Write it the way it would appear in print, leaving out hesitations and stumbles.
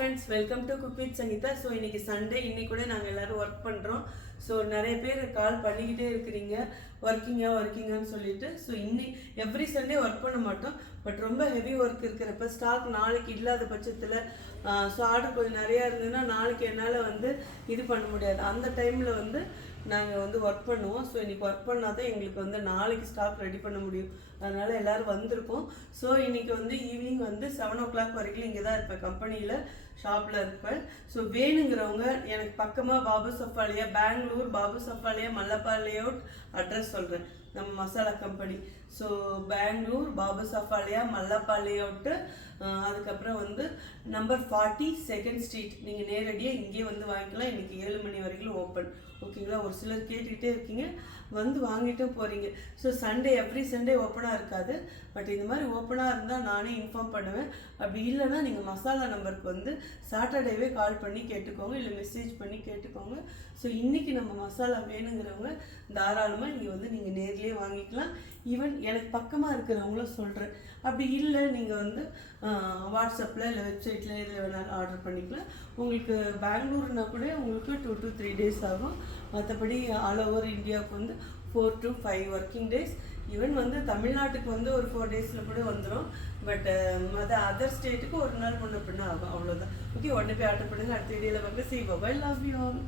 Friends, welcome to cook with Sangeetha. So இன்னைக்கு Sunday, இன்னைக்கு கூட நாங்கள் எல்லோரும் ஒர்க் பண்ணுறோம். ஸோ நிறைய பேர் கால் பண்ணிக்கிட்டே இருக்கிறீங்க ஒர்க்கிங்கான்னு சொல்லிட்டு. ஸோ எவ்ரி சண்டே ஒர்க் பண்ண மாட்டோம், பட் ரொம்ப ஹெவி ஒர்க் இருக்கிறப்ப ஸ்டாக் நாளைக்கு இல்லாத பட்சத்தில் ஸோ ஆர்டர் கொஞ்சம் நிறையா இருந்ததுன்னா நாளைக்கு என்னால் இது பண்ண முடியாது. அந்த டைமில் நாங்கள் ஒர்க் பண்ணுவோம். ஸோ இன்றைக்கி ஒர்க் பண்ணால் தான் எங்களுக்கு நாளைக்கு ஸ்டாக் ரெடி பண்ண முடியும். அதனால் எல்லோரும் வந்திருக்கோம். ஸோ இன்றைக்கி ஈவினிங் 7 o'clock வரைக்கும் இங்கே தான் இருப்பேன், கம்பெனியில் ஷாப்பில் இருப்பேன். ஸோ வேணுங்கிறவங்க எனக்கு பக்கமாக பாபு சஃபாலியா, பெங்களூர் பாபு சஃபாலியா மல்லப்பா லேஅவுட் அட்ரஸ் சொல்கிறேன், நம்ம masala company. So Bangalore Babu Safaliya Mallappa layout, அதுக்கப்புறம் நம்பர் 40 2nd ஸ்ட்ரீட். நீங்கள் நேரடியாக இங்கே வாங்கிக்கலாம். இன்றைக்கி 7 மணி வரைக்கும் ஓப்பன். ஓகேங்களா? ஒரு சிலர் கேட்டுக்கிட்டே இருக்கீங்க, வாங்கிட்டும் போகிறீங்க. ஸோ எவ்ரி சண்டே ஓப்பனாக இருக்காது, பட் இந்த மாதிரி ஓப்பனாக இருந்தால் நானே இன்ஃபார்ம் பண்ணுவேன். அப்படி இல்லைன்னா நீங்கள் மசாலா நம்பருக்கு சாட்டர்டேவே கால் பண்ணி கேட்டுக்கோங்க, இல்லை மெசேஜ் பண்ணி கேட்டுக்கோங்க. ஸோ இன்றைக்கி நம்ம மசாலா வேணுங்கிறவங்க தாராளமாக இங்கே நீங்கள் நேர்லேயே வாங்கிக்கலாம். ஈவன் எனக்கு பக்கமாக இருக்கிறவங்களும் சொல்கிறேன். அப்படி இல்லை நீங்கள் வாட்ஸ்அப்பில் இல்லை வெப்சைட்டில் இதில் வேணாலும் ஆர்டர் பண்ணிக்கலாம். உங்களுக்கு பெங்களூர்னா கூட உங்களுக்கு 2 to 3 days ஆகும். மற்றபடி ஆல் ஓவர் இந்தியாவுக்கு 4 to 5 ஒர்க்கிங் டேஸ். ஈவன் தமிழ்நாட்டுக்கு ஒரு 4 daysல கூட வந்துடும். பட் அதர் ஸ்டேட்டுக்கு ஒரு நாள் முன்ன பின்ன ஆகும், அவ்வளோதான். ஓகே, உடனே போய் ஆர்டர் பண்ணுங்கள். அடுத்த வீடியோவில் பார்க்க. See you, bye, love you all.